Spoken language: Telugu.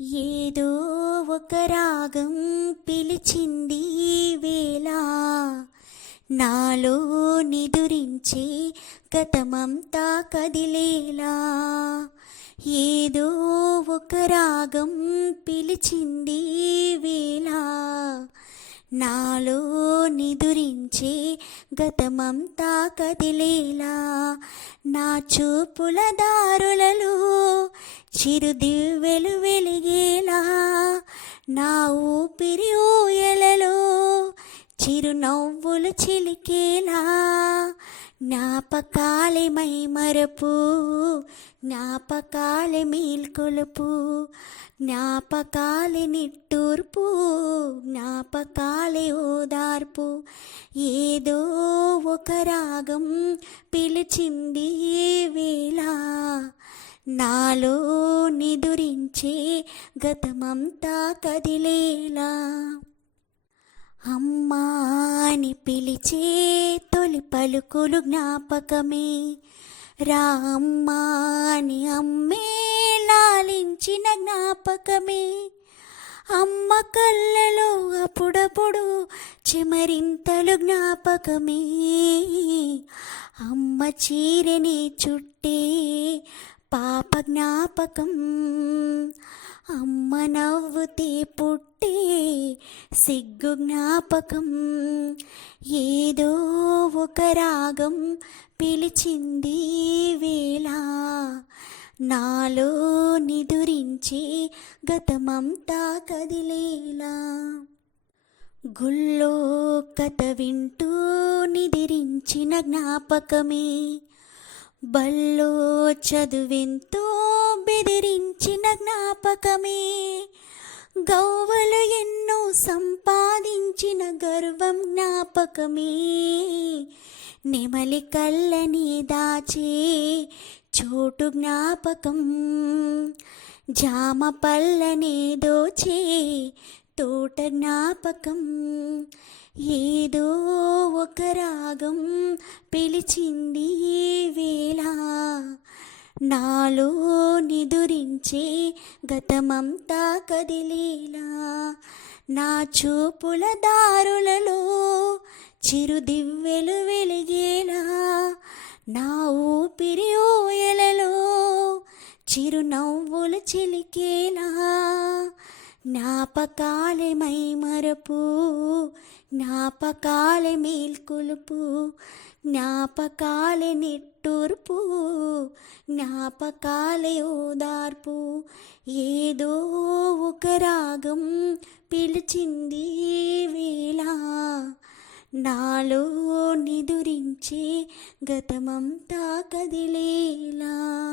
ఏదో ఒక రాగం పిలిచింది వేళ. నాలో నిదురించే గతమంతా కదిలేలా ఏదో ఒక రాగం పిలిచింది వేళ. నాలో నిదురించే గతమంతా కదిలేలా. నా చూపుల దారులలో చిరుదివ్వెలు వెలిగేలా. నా ఊపిరి ఊయలలో చిరునవ్వులు చిలికేలా జ్ఞాపకాలే మై మరపు జ్ఞాపకాలే మేల్కొలుపు జ్ఞాపకాలే నిట్టూర్పు జ్ఞాపకాలే ఓదార్పు. ఏదో ఒక రాగం పిలిచింది వేళ నాలో నిదురించే గతమంతా కదిలేలా. అమ్మా అని పిలిచే తొలి పలుకులు జ్ఞాపకమే. రామ్మా అని అమ్మే లాలించిన జ్ఞాపకమే. అమ్మ కళ్ళలో అప్పుడప్పుడు చెమరింతలు జ్ఞాపకమే. అమ్మ చీరని చుట్టే పాప జ్ఞాపకం అమ్మ నవ్వుతే పుట్టి సిగ్గు జ్ఞాపకం. ఏదో ఒక రాగం పిలిచింది వేళ. నాలో నిదురించి గతమంతా కదిలేలా. గుళ్ళో కథ వింటూ నిదిరించిన జ్ఞాపకమే. బల్లో చదువెంతో బెదిరించిన జ్ఞాపకమే. గౌవలు ఎన్నో సంపాదించిన గర్వం జ్ఞాపకమే. నెమలి కళ్ళని దాచే చోటు జ్ఞాపకం. జామ పళ్ళని దోచే తోట జ్ఞాపకం. ఏదో ఒక రాగం పిలిచింది నాలో నిదురించే గతమంతా కదిలేలా. నా చూపుల దారులలో చిరుదివ్వెలు వెలిగేలా. నా ఊపిరి ఊయలలో చిరునవ్వులు చిలికేలా. జ్ఞాపకాలేమై మరపు జ్ఞాపకాలే మేల్కొలుపు జ్ఞాపకాలే నిట్టూర్పు జ్ఞాపకాలే ఓదార్పు. ఏదో ఒక రాగం పిలిచింది వేళ నాలో నిదురించే గతమంతా కదిలేలా.